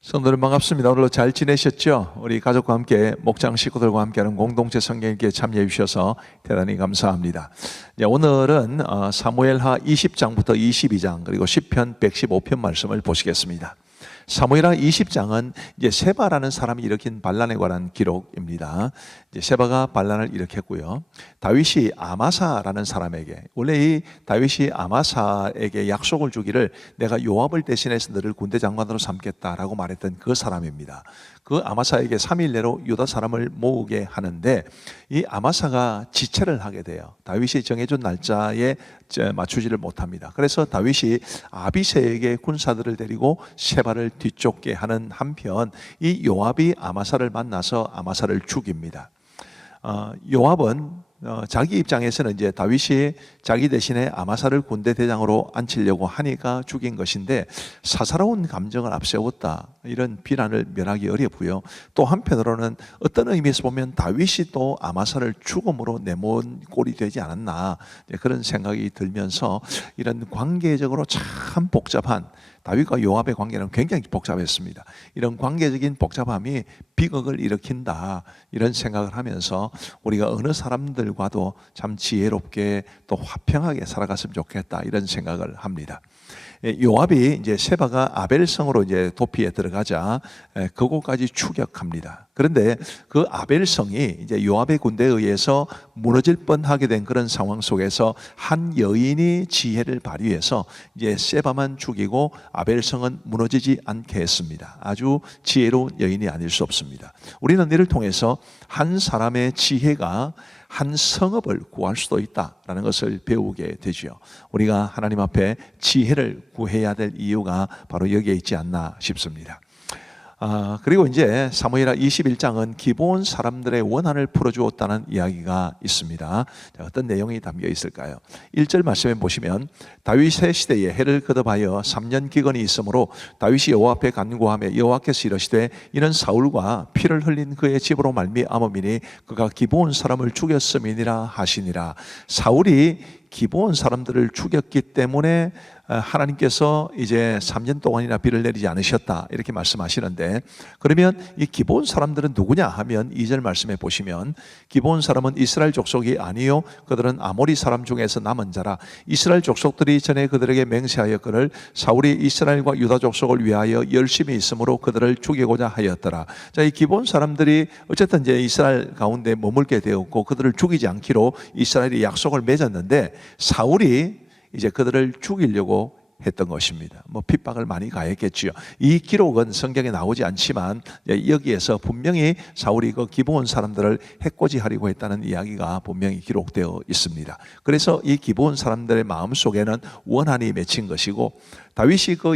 성도들 반갑습니다. 오늘도 잘 지내셨죠? 우리 가족과 함께 목장 식구들과 함께하는 공동체 성경읽기에 참여해 주셔서 대단히 감사합니다. 오늘은 사무엘하 20장부터 22장 그리고 시편 115편 말씀을 보시겠습니다. 사무엘하 20장은 이제 세바라는 사람이 일으킨 반란에 관한 기록입니다. 이제 세바가 반란을 일으켰고요. 다윗이 아마사라는 사람에게, 원래 이 다윗이 아마사에게 약속을 주기를 내가 요압을 대신해서 너를 군대 장관으로 삼겠다라고 말했던 그 사람입니다. 그 아마사에게 3일 내로 유다 사람을 모으게 하는데 이 아마사가 지체를 하게 돼요. 다윗이 정해준 날짜에 맞추지를 못합니다. 그래서 다윗이 아비새에게 군사들을 데리고 세바를 뒤쫓게 하는 한편 이 요압이 아마사를 만나서 아마사를 죽입니다. 요압은 자기 입장에서는 이제 다윗이 자기 대신에 아마사를 군대 대장으로 앉히려고 하니까 죽인 것인데 사사로운 감정을 앞세웠다, 이런 비난을 면하기 어렵고요. 또 한편으로는 어떤 의미에서 보면 다윗이 또 아마사를 죽음으로 내몬 꼴이 되지 않았나, 그런 생각이 들면서 이런 관계적으로 참 복잡한, 다윗과 요압의 관계는 굉장히 복잡했습니다. 이런 관계적인 복잡함이 비극을 일으킨다, 이런 생각을 하면서 우리가 어느 사람들과도 참 지혜롭게 또 화평하게 살아갔으면 좋겠다, 이런 생각을 합니다. 요압이 이제 세바가 아벨성으로 이제 도피에 들어가자 그곳까지 추격합니다. 그런데 그 아벨성이 이제 요압의 군대에 의해서 무너질 뻔하게 된 그런 상황 속에서 한 여인이 지혜를 발휘해서 이제 세바만 죽이고 아벨성은 무너지지 않게 했습니다. 아주 지혜로운 여인이 아닐 수 없습니다. 우리는 이를 통해서 한 사람의 지혜가 한 성읍을 구할 수도 있다라는 것을 배우게 되죠. 우리가 하나님 앞에 지혜를 구해야 될 이유가 바로 여기에 있지 않나 싶습니다. 그리고 이제 사무엘하 21장은 기브온 사람들의 원한을 풀어주었다는 이야기가 있습니다. 어떤 내용이 담겨 있을까요? 1절 말씀에 보시면 다윗의 시대에 해를 거듭하여 3년 기근이 있으므로 다윗이 여호와 앞에 간구하며 여호와께서 이르시되 이는 사울과 피를 흘린 그의 집으로 말미암음이니 그가 기브온 사람을 죽였음이니라 하시니라. 사울이 기브온 사람들을 죽였기 때문에 하나님께서 이제 3년 동안이나 비를 내리지 않으셨다, 이렇게 말씀하시는데, 그러면 이 기브온 사람들은 누구냐 하면 2절 말씀에 보시면 기브온 사람은 이스라엘 족속이 아니요 그들은 아모리 사람 중에서 남은 자라. 이스라엘 족속들이 전에 그들에게 맹세하였거늘 사울이 이스라엘과 유다 족속을 위하여 열심히 있으므로 그들을 죽이고자 하였더라. 자, 이 기브온 사람들이 어쨌든 이제 이스라엘 가운데 머물게 되었고 그들을 죽이지 않기로 이스라엘이 약속을 맺었는데 사울이 이제 그들을 죽이려고 했던 것입니다. 핍박을 많이 가했겠지요. 이 기록은 성경에 나오지 않지만 여기에서 분명히 사울이 그 기브온 사람들을 해코지하려고 했다는 이야기가 분명히 기록되어 있습니다. 그래서 이 기브온 사람들의 마음 속에는 원한이 맺힌 것이고, 다윗이 그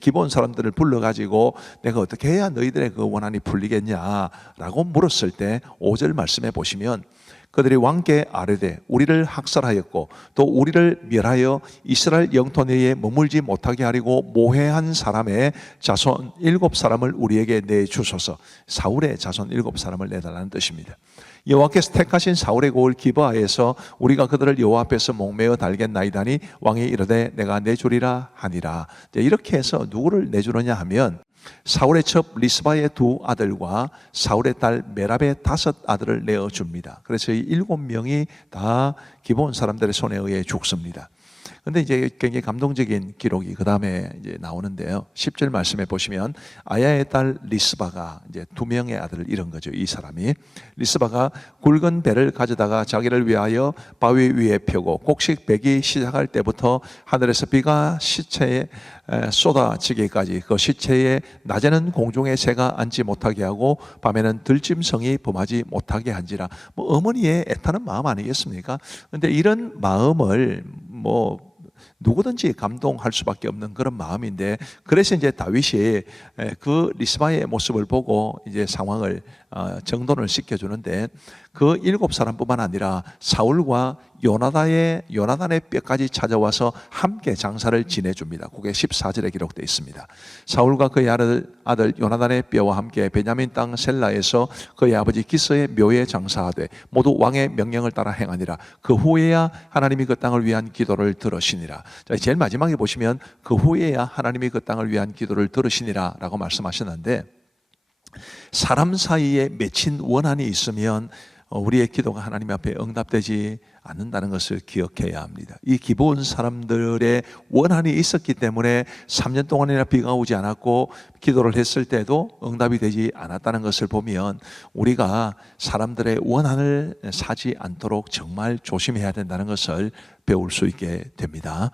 기브온 사람들을 불러가지고 내가 어떻게 해야 너희들의 그 원한이 풀리겠냐라고 물었을 때 5절 말씀에 보시면 그들이 왕께 아뢰되 우리를 학살하였고 또 우리를 멸하여 이스라엘 영토 내에 머물지 못하게 하려고 모해한 사람의 자손 7사람을 우리에게 내주소서. 사울의 자손 7사람을 내달라는 뜻입니다. 여호와께서 택하신 사울의 고을 기브아에서 우리가 그들을 여호와 앞에서 목매어 달겠나이다니 왕이 이르되 내가 내주리라 하니라. 이렇게 해서 누구를 내주느냐 하면 사울의 첩 리스바의 2 아들과 사울의 딸 메랍의 5 아들을 내어줍니다. 그래서 이 7명이 다 기브온 사람들의 손에 의해 죽습니다. 근데 이제 굉장히 감동적인 기록이 그 다음에 이제 나오는데요. 10절 말씀에 보시면 아야의 딸 리스바가 이제 2명의 아들을 잃은 거죠. 이 사람이 리스바가 굵은 배를 가져다가 자기를 위하여 바위 위에 펴고 곡식 배기 시작할 때부터 하늘에서 비가 시체에 쏟아지기까지 그 시체에 낮에는 공중에 새가 앉지 못하게 하고 밤에는 들짐승이 범하지 못하게 한지라. 어머니의 애타는 마음 아니겠습니까? 근데 이런 마음을 누구든지 감동할 수밖에 없는 그런 마음인데, 그래서 이제 다윗이 그 리스바의 모습을 보고 이제 상황을 정돈을 시켜주는데, 그 7사람뿐만 아니라 사울과 요나단의 뼈까지 찾아와서 함께 장사를 지내줍니다. 그게 14절에 기록되어 있습니다. 사울과 그의 아들 요나단의 뼈와 함께 베냐민 땅 셀라에서 그의 아버지 기스의 묘에 장사하되 모두 왕의 명령을 따라 행하니라. 그 후에야 하나님이 그 땅을 위한 기도를 들으시니라. 자, 제일 마지막에 보시면 그 후에야 하나님이 그 땅을 위한 기도를 들으시니라 라고 말씀하셨는데, 사람 사이에 맺힌 원한이 있으면 우리의 기도가 하나님 앞에 응답되지 않는다는 것을 기억해야 합니다. 이 기브온 사람들의 원한이 있었기 때문에 3년 동안이나 비가 오지 않았고 기도를 했을 때도 응답이 되지 않았다는 것을 보면 우리가 사람들의 원한을 사지 않도록 정말 조심해야 된다는 것을 배울 수 있게 됩니다.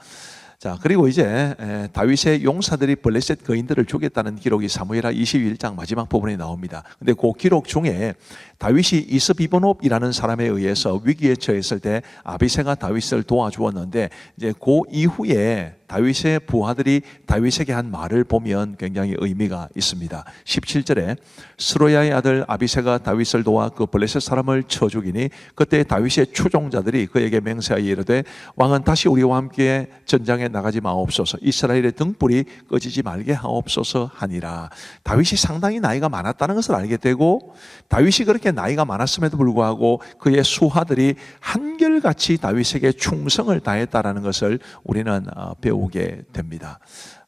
자, 그리고 이제 다윗의 용사들이 블레셋 거인들을 죽였다는 기록이 사무엘하 21장 마지막 부분에 나옵니다. 근데 그 기록 중에 다윗이 이스비보노이라는 사람에 의해서 위기에 처했을 때 아비새가 다윗을 도와주었는데, 이제 그 이후에 다윗의 부하들이 다윗에게 한 말을 보면 굉장히 의미가 있습니다. 17절에 스로야의 아들 아비새가 다윗을 도와 그 블레셋 사람을 쳐 죽이니 그때 다윗의 추종자들이 그에게 맹세하여 이르되 왕은 다시 우리와 함께 전장에 나가지 마옵소서, 이스라엘의 등불이 꺼지지 말게 하옵소서 하니라. 다윗이 상당히 나이가 많았다는 것을 알게 되고, 다윗이 그렇게 나이가 많았음에도 불구하고 그의 수하들이 한결같이 다윗에게 충성을 다했다는 것을 우리는 배우게 됩니다.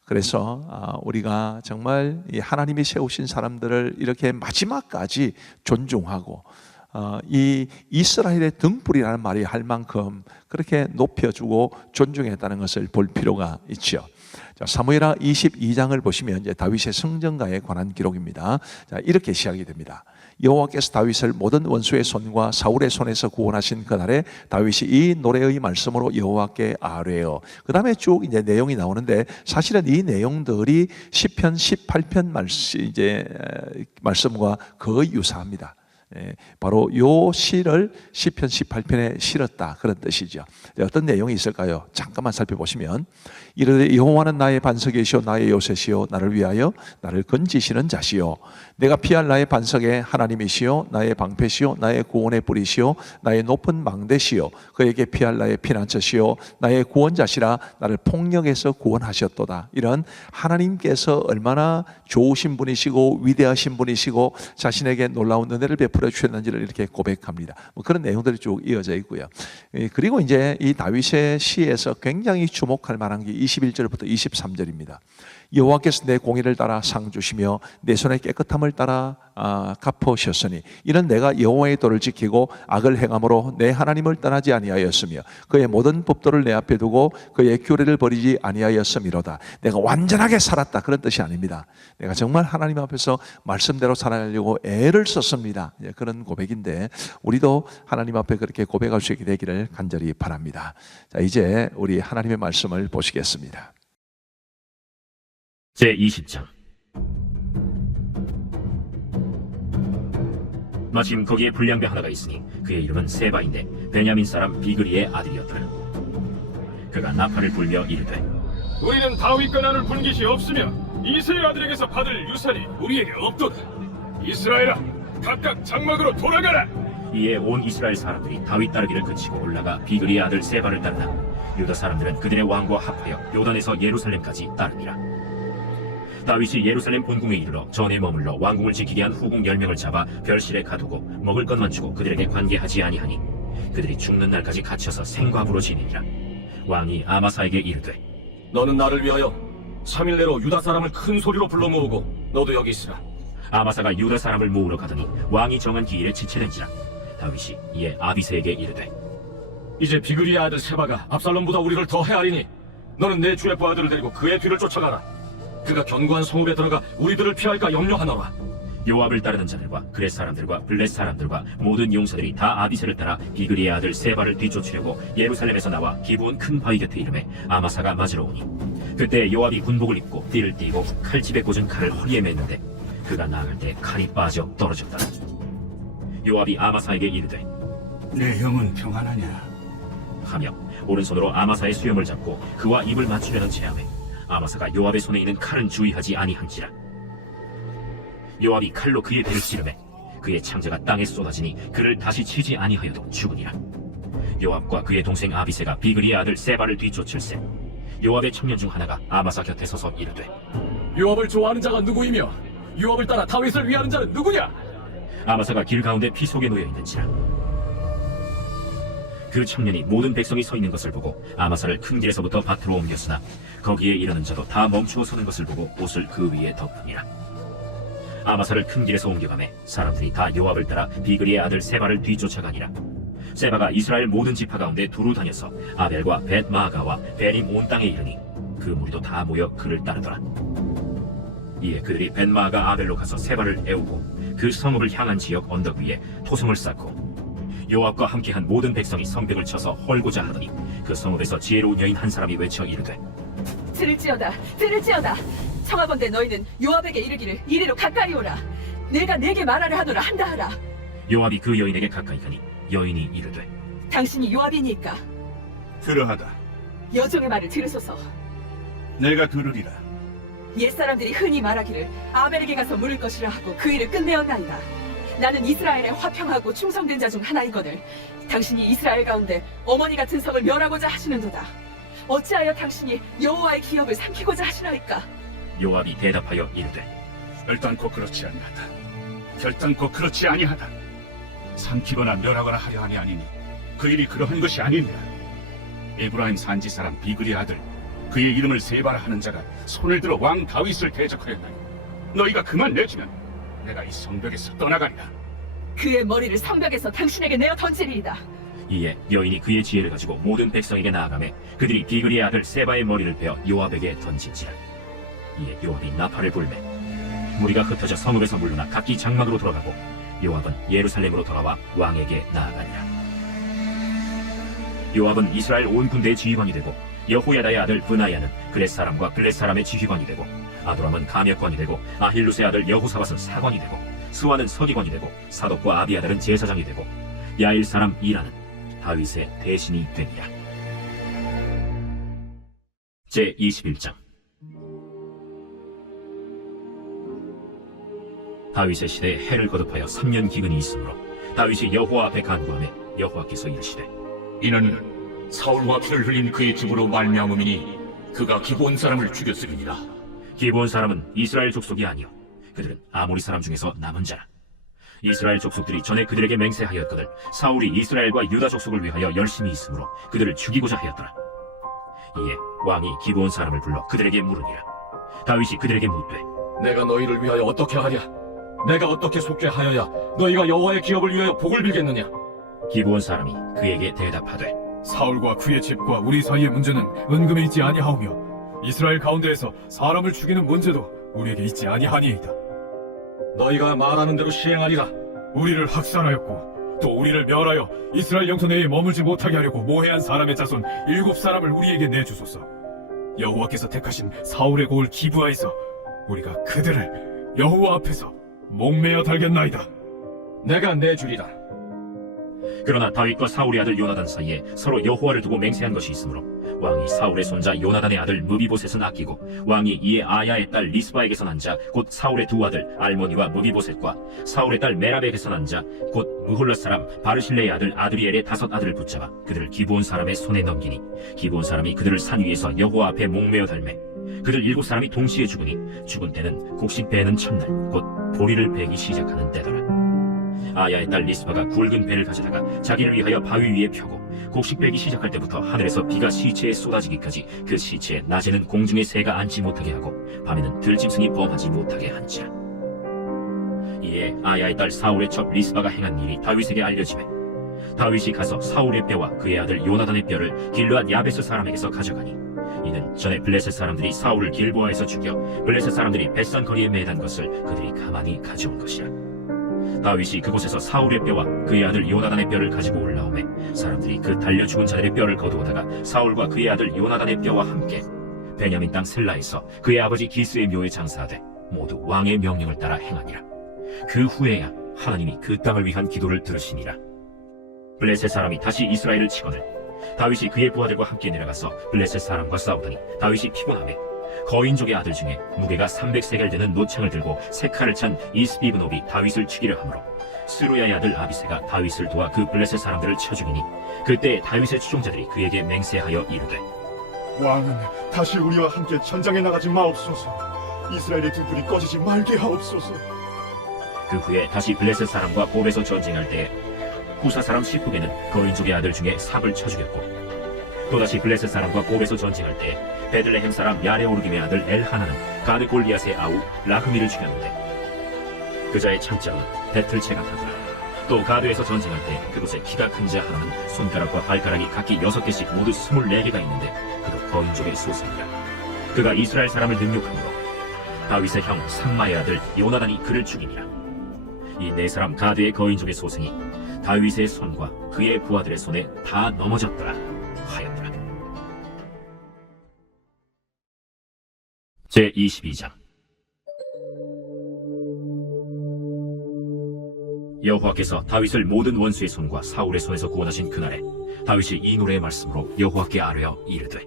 그래서 우리가 정말 하나님이 세우신 사람들을 이렇게 마지막까지 존중하고, 이 이스라엘의 등불이라는 말이 할 만큼 그렇게 높여주고 존중했다는 것을 볼 필요가 있죠. 자, 사무엘하 22장을 보시면 이제 다윗의 성전가에 관한 기록입니다. 자, 이렇게 시작이 됩니다. 여호와께서 다윗을 모든 원수의 손과 사울의 손에서 구원하신 그날에 다윗이 이 노래의 말씀으로 여호와께 아뢰어. 그 다음에 쭉 이제 내용이 나오는데, 사실은 이 내용들이 시편 18편 말씀과 거의 유사합니다. 바로 요 시를 시편 18편에 실었다, 그런 뜻이죠. 어떤 내용이 있을까요? 잠깐만 살펴보시면, 이르되 여호와는 나의 반석이시오 나의 요새시오 나를 위하여 나를 건지시는 자시오, 내가 피할 나의 반석의 하나님이시오 나의 방패시오 나의 구원의 뿌리시오 나의 높은 망대시오, 그에게 피할 나의 피난처시오 나의 구원자시라, 나를 폭력에서 구원하셨도다. 이런 하나님께서 얼마나 좋으신 분이시고 위대하신 분이시고 자신에게 놀라운 은혜를 베풀어 주셨는지를 이렇게 고백합니다. 그런 내용들이 쭉 이어져 있고요. 그리고 이제 이 다윗의 시에서 굉장히 주목할 만한 게 21절부터 23절입니다. 여호와께서 내 공의를 따라 상 주시며 내 손의 깨끗함을 따라 갚으셨으니 이는 내가 여호와의 도를 지키고 악을 행함으로 내 하나님을 떠나지 아니하였으며 그의 모든 법도를 내 앞에 두고 그의 규례를 버리지 아니하였음이로다. 내가 완전하게 살았다, 그런 뜻이 아닙니다. 내가 정말 하나님 앞에서 말씀대로 살아가려고 애를 썼습니다. 그런 고백인데, 우리도 하나님 앞에 그렇게 고백할 수 있게 되기를 간절히 바랍니다. 자, 이제 우리 하나님의 말씀을 보시겠습니다. 제20장. 마침 거기에 불량배 하나가 있으니 그의 이름은 세바인데 베냐민 사람 비그리의 아들이었더라. 그가 나팔을 불며 이르되 우리는 다윗과 나눌 분깃이 없으며 이새의 아들에게서 받을 유산이 우리에게 없도다. 이스라엘아, 각각 장막으로 돌아가라. 이에 온 이스라엘 사람들이 다윗 따르기를 그치고 올라가 비그리의 아들 세바를 따르나 유다 사람들은 그들의 왕과 합하여 요단에서 예루살렘까지 따르니라. 다윗이 예루살렘 본궁에 이르러 전에 머물러 왕궁을 지키게 한 후궁 10명을 잡아 별실에 가두고 먹을 것만 주고 그들에게 관계하지 아니하니 그들이 죽는 날까지 갇혀서 생과부로 지내니라. 왕이 아마사에게 이르되 너는 나를 위하여 3일 내로 유다 사람을 큰 소리로 불러 모으고 너도 여기 있으라. 아마사가 유다 사람을 모으러 가더니 왕이 정한 기일에 지체된지라. 다윗이 이에 아비새에게 이르되 이제 비그리의 아들 세바가 압살롬보다 우리를 더 헤아리니 너는 내 주의 부하들을 데리고 그의 뒤를 쫓아가라. 그가 견고한 성읍에 들어가 우리들을 피할까 염려하노라. 요압을 따르는 자들과 그렛 사람들과 블렛 사람들과 모든 용사들이 다 아비새를 따라 비그리의 아들 세바를 뒤쫓으려고 예루살렘에서 나와 기브온 큰 바위 곁에 이르매 아마사가 맞으러 오니 그때 요압이 군복을 입고 띠를 띠고 칼집에 꽂은 칼을 허리에 맸는데 그가 나아갈 때 칼이 빠져 떨어졌다. 요압이 아마사에게 이르되 내 형은 평안하냐? 하며 오른손으로 아마사의 수염을 잡고 그와 입을 맞추려는 체함에 아마사가 요압의 손에 있는 칼은 주의하지 아니한지라. 요압이 칼로 그의 배를 찌르매 그의 창자가 땅에 쏟아지니 그를 다시 치지 아니하여도 죽으니라. 요압과 그의 동생 아비새가 비그리의 아들 세바를 뒤쫓을세 요압의 청년 중 하나가 아마사 곁에 서서 이르되 요압을 좋아하는 자가 누구이며 요압을 따라 다윗을 위하는 자는 누구냐? 아마사가 길 가운데 피 속에 놓여 있는지라. 그 청년이 모든 백성이 서 있는 것을 보고 아마사를 큰 길에서부터 밭으로 옮겼으나 거기에 이르는 자도 다 멈추어 서는 것을 보고 옷을 그 위에 덮으니라. 아마사를 큰 길에서 옮겨가매 사람들이 다 요압을 따라 비그리의 아들 세바를 뒤쫓아가니라. 세바가 이스라엘 모든 지파 가운데 두루 다녀서 아벨과 벳마아가와 베림 온 땅에 이르니 그 무리도 다 모여 그를 따르더라. 이에 그들이 벳마아가 아벨로 가서 세바를 애우고 그 성읍을 향한 지역 언덕 위에 토성을 쌓고 요압과 함께한 모든 백성이 성벽을 쳐서 헐고자 하더니 그 성읍에서 지혜로운 여인 한 사람이 외쳐 이르되 들을지어다 들을지어다 청하건대 너희는 요압에게 이르기를 이리로 가까이 오라 내가 내게 말하려 하노라 한다 하라. 요압이 그 여인에게 가까이 가니 여인이 이르되 당신이 요압이니까 그러하다. 여종의 말을 들으소서. 내가 들으리라. 옛사람들이 흔히 말하기를 아벨에게 가서 물을 것이라 하고 그 일을 끝내었나이다. 나는 이스라엘의 화평하고 충성된 자 중 하나이거늘 당신이 이스라엘 가운데 어머니 같은 성을 멸하고자 하시는도다. 어찌하여 당신이 여호와의 기업을 삼키고자 하시나이까? 요압이 대답하여 이르되 결단코 그렇지 아니하다. 결단코 그렇지 아니하다. 삼키거나 멸하거나 하려 함이 아니니 그 일이 그러한 것이 아니니라. 에브라임 산지 사람 비그리 아들 그의 이름을 세바라 하는 자가 손을 들어 왕 다윗을 대적하였나니 너희가 그만 내주면 내가 이 성벽에서 떠나가리라. 그의 머리를 성벽에서 당신에게 내어 던지리이다. 이에 여인이 그의 지혜를 가지고 모든 백성에게 나아가매 그들이 비그리의 아들 세바의 머리를 베어 요압에게 던진지라. 이에 요압이 나팔을 불매 무리가 흩어져 성읍에서 물러나 각기 장막으로 돌아가고 요압은 예루살렘으로 돌아와 왕에게 나아가니라. 요압은 이스라엘 온 군대의 지휘관이 되고 여호야다의 아들 브나야는 그렛 사람과 블렛 사람의 지휘관이 되고 아도람은 감역관이 되고 아힐루스의 아들 여호사밧은 사관이 되고 스와는 서기관이 되고 사독과 아비아달은 제사장이 되고 야일 사람 이라는 다윗의 대신이 되니라. 제21장. 다윗의 시대에 해를 거듭하여 3년 기근이 있으므로 다윗이 여호와 앞에 간구하매 여호와께서 이르시되 이는 사울과 피를 흘린 그의 집으로 말미암음이니 그가 기브온 사람을 죽였음이니라. 기브온 사람은 이스라엘 족속이 아니요 그들은 아모리 사람 중에서 남은 자라. 이스라엘 족속들이 전에 그들에게 맹세하였거늘 사울이 이스라엘과 유다 족속을 위하여 열심히 있으므로 그들을 죽이고자 하였더라. 이에 왕이 기브온 사람을 불러 그들에게 물으니라. 다윗이 그들에게 묻되 내가 너희를 위하여 어떻게 하랴? 내가 어떻게 속죄 하여야 너희가 여호와의 기업을 위하여 복을 빌겠느냐? 기브온 사람이 그에게 대답하되 사울과 그의 집과 우리 사이의 문제는 은금이 있지 아니하오며 이스라엘 가운데에서 사람을 죽이는 문제도 우리에게 있지 아니하니이다. 너희가 말하는 대로 시행하리라. 우리를 학살하였고 또 우리를 멸하여 이스라엘 영토 내에 머물지 못하게 하려고 모해한 사람의 자손 7사람을 우리에게 내주소서. 여호와께서 택하신 사울의 고을 기브아에서 우리가 그들을 여호와 앞에서 목매어 달겠나이다. 내가 내주리라. 그러나 다윗과 사울의 아들 요나단 사이에 서로 여호와를 두고 맹세한 것이 있으므로 왕이 사울의 손자 요나단의 아들 무비보셋은 아끼고 왕이 이에 아야의 딸 리스바에게서 난 자 곧 사울의 두 아들 알모니와 무비보셋과 사울의 딸 메랍에게서 난 자 곧 무홀랏 사람 바르실레의 아들 아드리엘의 5 아들을 붙잡아 그들을 기브온 사람의 손에 넘기니 기브온 사람이 그들을 산 위에서 여호와 앞에 목매어 달매 그들 7사람이 동시에 죽으니 죽은 때는 곡식 베는 첫날 곧 보리를 베기 시작하는 때더라. 아야의 딸 리스바가 굵은 배를 가져다가 자기를 위하여 바위 위에 펴고 곡식 베기 시작할 때부터 하늘에서 비가 시체에 쏟아지기까지 그 시체에 낮에는 공중의 새가 앉지 못하게 하고 밤에는 들짐승이 범하지 못하게 한지라. 이에 아야의 딸 사울의 첩 리스바가 행한 일이 다윗에게 알려지매 다윗이 가서 사울의 뼈와 그의 아들 요나단의 뼈를 길르앗 야베스 사람에게서 가져가니 이는 전에 블레셋 사람들이 사울을 길보아에서 죽여 블레셋 사람들이 벳산 거리에 매단 것을 그들이 가만히 가져온 것이라. 다윗이 그곳에서 사울의 뼈와 그의 아들 요나단의 뼈를 가지고 올라오매 사람들이 그 달려 죽은 자들의 뼈를 거두어다가 사울과 그의 아들 요나단의 뼈와 함께 베냐민 땅 셀라에서 그의 아버지 기스의 묘에 장사하되 모두 왕의 명령을 따라 행하니라. 그 후에야 하나님이 그 땅을 위한 기도를 들으시니라. 블레셋 사람이 다시 이스라엘을 치거늘 다윗이 그의 부하들과 함께 내려가서 블레셋 사람과 싸우더니 다윗이 피곤하매 거인족의 아들 중에 무게가 300세겔 되는 노창을 들고 세 칼을 찬 이스비브노비 다윗을 치기를 하므로 스루야의 아들 아비새가 다윗을 도와 그 블레셋 사람들을 쳐 죽이니 그때 다윗의 추종자들이 그에게 맹세하여 이르되 왕은 다시 우리와 함께 전장에 나가지 마옵소서. 이스라엘의 등불이 꺼지지 말게 하옵소서. 그 후에 다시 블레셋 사람과 곱에서 전쟁할 때에 후사 사람 시프게는 거인족의 아들 중에 삽을 쳐 죽였고 또다시 블레셋 사람과 곱에서 전쟁할 때 베들레헴 사람 야레오르김의 아들 엘하나는 가드 골리앗의 아우 라흐미를 죽였는데 그자의 창장은 배틀채 같았더라. 또 가드에서 전쟁할 때 그곳에 키가 큰 자 하나는 손가락과 발가락이 각기 6개씩 모두 24개가 있는데 그도 거인족의 소생이라. 그가 이스라엘 사람을 능욕함으로 다윗의 형 삼마의 아들 요나단이 그를 죽이니라. 이 네 사람 가드의 거인족의 소생이 다윗의 손과 그의 부하들의 손에 다 넘어졌더라 하였더라. 제22장 여호와께서 다윗을 모든 원수의 손과 사울의 손에서 구원하신 그날에 다윗이 이 노래의 말씀으로 여호와께 아뢰어 이르되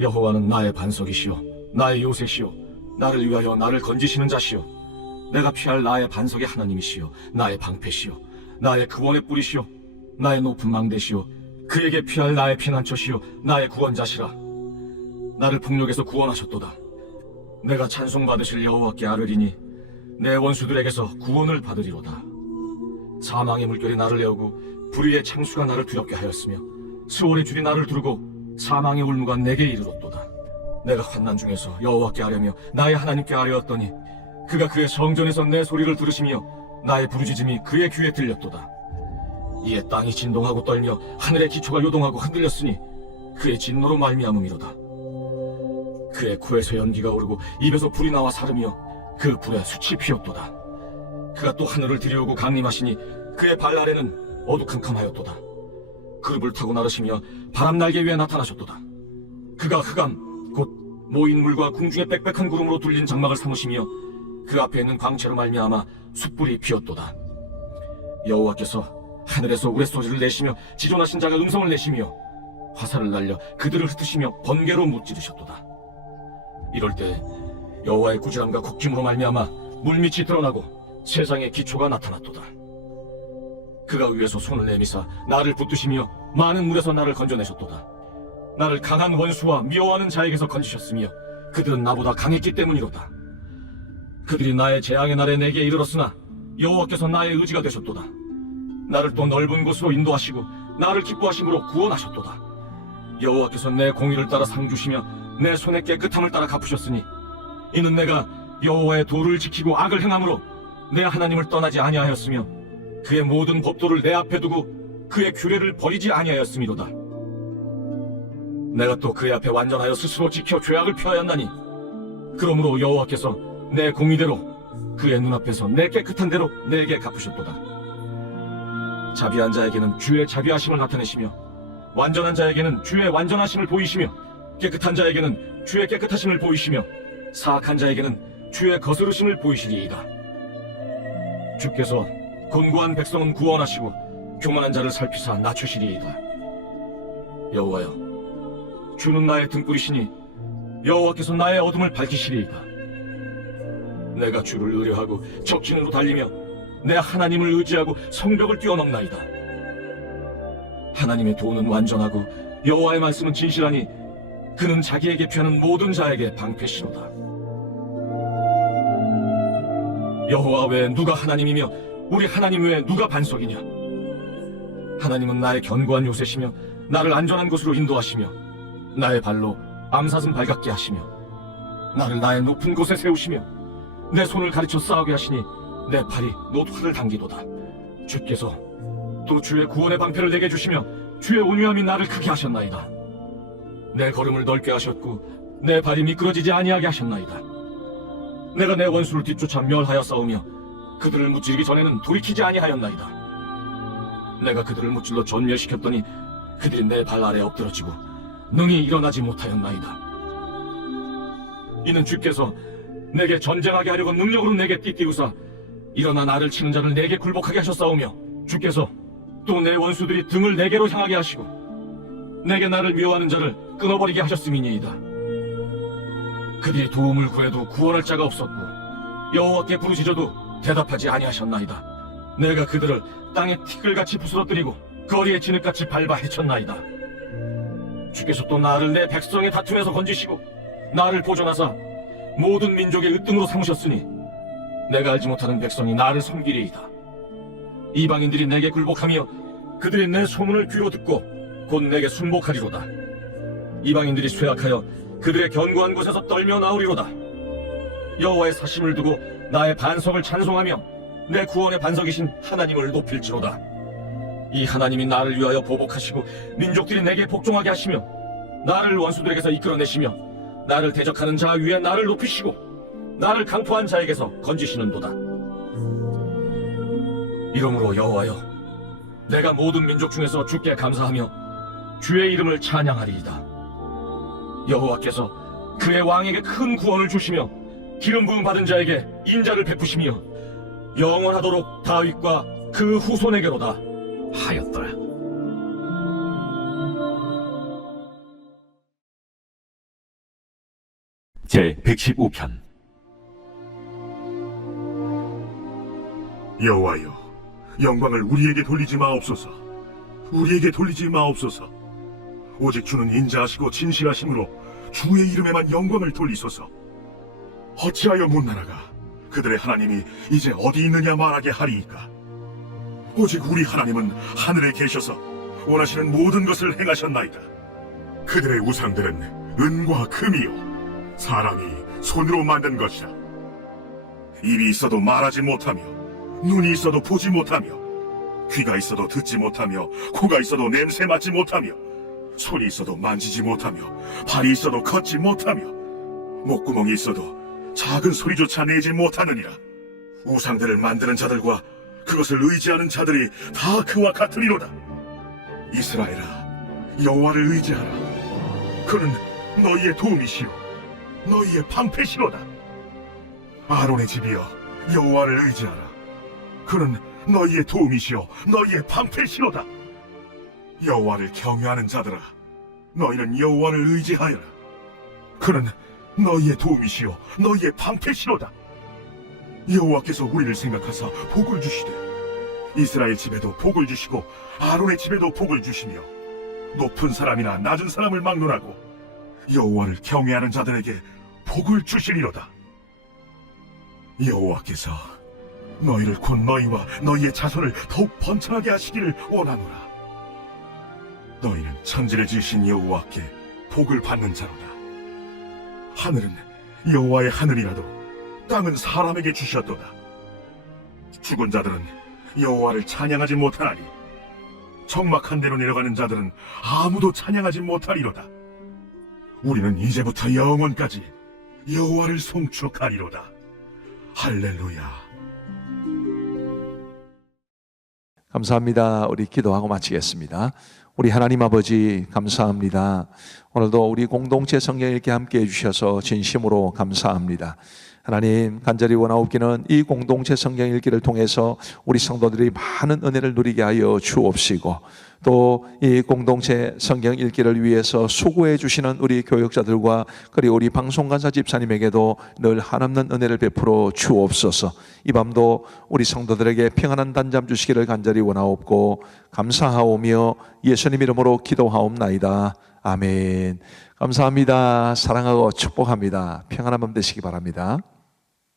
여호와는 나의 반석이시요 나의 요새시요 나를 위하여 나를 건지시는 자시요 내가 피할 나의 반석의 하나님이시요 나의 방패시요 나의 구원의 뿌리시요 나의 높은 망대시요 그에게 피할 나의 피난처시요 나의 구원자시라. 나를 폭력에서 구원하셨도다. 내가 찬송받으실 여호와께 아뢰리니 내 원수들에게서 구원을 받으리로다. 사망의 물결이 나를 내오고 불의의 창수가 나를 두렵게 하였으며 수월의 줄이 나를 두르고 사망의 울무가 내게 이르렀도다. 내가 환난 중에서 여호와께 아뢰며 나의 하나님께 아뢰었더니 그가 그의 성전에서 내 소리를 들으시며 나의 부르짖음이 그의 귀에 들렸도다. 이에 땅이 진동하고 떨며 하늘의 기초가 요동하고 흔들렸으니 그의 진노로 말미암음이로다. 그의 코에서 연기가 오르고 입에서 불이 나와 사르며 그 불에 숯이 피었도다. 그가 또 하늘을 들여오고 강림하시니 그의 발 아래는 어두캄캄하였도다. 그룹을 타고 나르시며 바람 날개 위에 나타나셨도다. 그가 흑암 곧 모인 물과 궁중의 빽빽한 구름으로 둘린 장막을 삼으시며 그 앞에 있는 광채로 말미암아 숯불이 피었도다. 여호와께서 하늘에서 우레소리를 내시며 지존하신 자가 음성을 내시며 화살을 날려 그들을 흩으시며 번개로 무찌르셨도다. 이럴 때 여호와의 꾸지람과 곡짐으로 말미암아 물밑이 드러나고 세상의 기초가 나타났도다. 그가 위에서 손을 내미사 나를 붙드시며 많은 물에서 나를 건져내셨도다. 나를 강한 원수와 미워하는 자에게서 건지셨으며 그들은 나보다 강했기 때문이로다. 그들이 나의 재앙의 날에 내게 이르렀으나 여호와께서 나의 의지가 되셨도다. 나를 또 넓은 곳으로 인도하시고 나를 기뻐하심으로 구원하셨도다. 여호와께서 내 공의를 따라 상 주시며 내 손의 깨끗함을 따라 갚으셨으니 이는 내가 여호와의 도를 지키고 악을 행함으로 내 하나님을 떠나지 아니하였으며 그의 모든 법도를 내 앞에 두고 그의 규례를 버리지 아니하였음이로다. 내가 또 그의 앞에 완전하여 스스로 지켜 죄악을 피하였나니 그러므로 여호와께서 내 공의대로 그의 눈앞에서 내 깨끗한 대로 내게 갚으셨도다. 자비한 자에게는 주의 자비하심을 나타내시며 완전한 자에게는 주의 완전하심을 보이시며 깨끗한 자에게는 주의 깨끗하심을 보이시며 사악한 자에게는 주의 거스르심을 보이시리이다. 주께서 곤고한 백성은 구원하시고 교만한 자를 살피사 낮추시리이다. 여호와여, 주는 나의 등불이시니 여호와께서 나의 어둠을 밝히시리이다. 내가 주를 의뢰하고 적진으로 달리며 내 하나님을 의지하고 성벽을 뛰어넘나이다. 하나님의 도는 완전하고 여호와의 말씀은 진실하니 그는 자기에게 피하는 모든 자에게 방패시로다. 여호와 외에 누가 하나님이며 우리 하나님 외에 누가 반석이냐? 하나님은 나의 견고한 요새시며 나를 안전한 곳으로 인도하시며 나의 발로 암사슴 발같게 하시며 나를 나의 높은 곳에 세우시며 내 손을 가르쳐 싸우게 하시니 내 팔이 노토를 당기도다. 주께서 또 주의 구원의 방패를 내게 주시며 주의 온유함이 나를 크게 하셨나이다. 내 걸음을 넓게 하셨고 내 발이 미끄러지지 아니하게 하셨나이다. 내가 내 원수를 뒤쫓아 멸하여 싸우며 그들을 무찌르기 전에는 돌이키지 아니하였나이다. 내가 그들을 무찔러 전멸시켰더니 그들이 내 발 아래 엎드러지고 능히 일어나지 못하였나이다. 이는 주께서 내게 전쟁하게 하려고 능력으로 내게 띠띠우사 일어나 나를 치는 자를 내게 굴복하게 하셨사오며 주께서 또 내 원수들이 등을 내게로 향하게 하시고 내게 나를 미워하는 자를 끊어버리게 하셨음이니이다. 그들이 도움을 구해도 구원할 자가 없었고 여호와께 부르짖어도 대답하지 아니하셨나이다. 내가 그들을 땅에 티끌같이 부스러뜨리고 거리에 진흙같이 밟아 헤쳤나이다. 주께서 또 나를 내 백성의 다툼에서 건지시고 나를 보존하사 모든 민족의 으뜸으로 삼으셨으니 내가 알지 못하는 백성이 나를 섬기리이다. 이방인들이 내게 굴복하며 그들이 내 소문을 귀로 듣고 곧 내게 순복하리로다. 이방인들이 쇠약하여 그들의 견고한 곳에서 떨며 나오리로다. 여호와의 사심을 두고 나의 반석을 찬송하며 내 구원의 반석이신 하나님을 높일지로다. 이 하나님이 나를 위하여 보복하시고 민족들이 내게 복종하게 하시며 나를 원수들에게서 이끌어내시며 나를 대적하는 자 위에 나를 높이시고 나를 강포한 자에게서 건지시는도다. 이러므로 여호와여, 내가 모든 민족 중에서 주께 감사하며 주의 이름을 찬양하리이다. 여호와께서 그의 왕에게 큰 구원을 주시며 기름 부음 받은 자에게 인자를 베푸시며 영원하도록 다윗과 그 후손에게로다 하였더라. 제 115편. 여호와여, 영광을 우리에게 돌리지 마옵소서. 우리에게 돌리지 마옵소서. 오직 주는 인자하시고 진실하심으로 주의 이름에만 영광을 돌리소서. 어찌하여 못 나라가 그들의 하나님이 이제 어디 있느냐 말하게 하리이까. 오직 우리 하나님은 하늘에 계셔서 원하시는 모든 것을 행하셨나이다. 그들의 우상들은 은과 금이요 사람이 손으로 만든 것이라. 입이 있어도 말하지 못하며 눈이 있어도 보지 못하며 귀가 있어도 듣지 못하며 코가 있어도 냄새 맡지 못하며 손이 있어도 만지지 못하며 발이 있어도 걷지 못하며 목구멍이 있어도 작은 소리조차 내지 못하느니라. 우상들을 만드는 자들과 그것을 의지하는 자들이 다 그와 같으리로다. 이스라엘아, 여호와를 의지하라. 그는 너희의 도움이시오 너희의 방패시로다. 아론의 집이여, 여호와를 의지하라. 그는 너희의 도움이시오 너희의 방패시로다. 여호와를 경외하는 자들아, 너희는 여호와를 의지하여라. 그는 너희의 도움이시오 너희의 방패시로다. 여호와께서 우리를 생각하사 복을 주시되 이스라엘 집에도 복을 주시고 아론의 집에도 복을 주시며 높은 사람이나 낮은 사람을 막론하고 여호와를 경외하는 자들에게 복을 주시리로다. 여호와께서 너희를 곧 너희와 너희의 자손을 더욱 번창하게 하시기를 원하노라. 너희는 천지를 지으신 여호와께 복을 받는 자로다. 하늘은 여호와의 하늘이라도 땅은 사람에게 주셨도다. 죽은 자들은 여호와를 찬양하지 못하나니 적막한 데로 내려가는 자들은 아무도 찬양하지 못하리로다. 우리는 이제부터 영원까지 여호와를 송축하리로다. 할렐루야. 감사합니다. 우리 기도하고 마치겠습니다. 우리 하나님 아버지 감사합니다. 오늘도 우리 공동체 성경 읽기 함께 해주셔서 진심으로 감사합니다. 하나님, 간절히 원하옵기는 이 공동체 성경 읽기를 통해서 우리 성도들이 많은 은혜를 누리게 하여 주옵시고, 또 이 공동체 성경 읽기를 위해서 수고해 주시는 우리 교역자들과 그리고 우리 방송간사 집사님에게도 늘 한없는 은혜를 베풀어 주옵소서. 이 밤도 우리 성도들에게 평안한 단잠 주시기를 간절히 원하옵고 감사하오며 예수님 이름으로 기도하옵나이다. 아멘. 감사합니다. 사랑하고 축복합니다. 평안한 밤 되시기 바랍니다.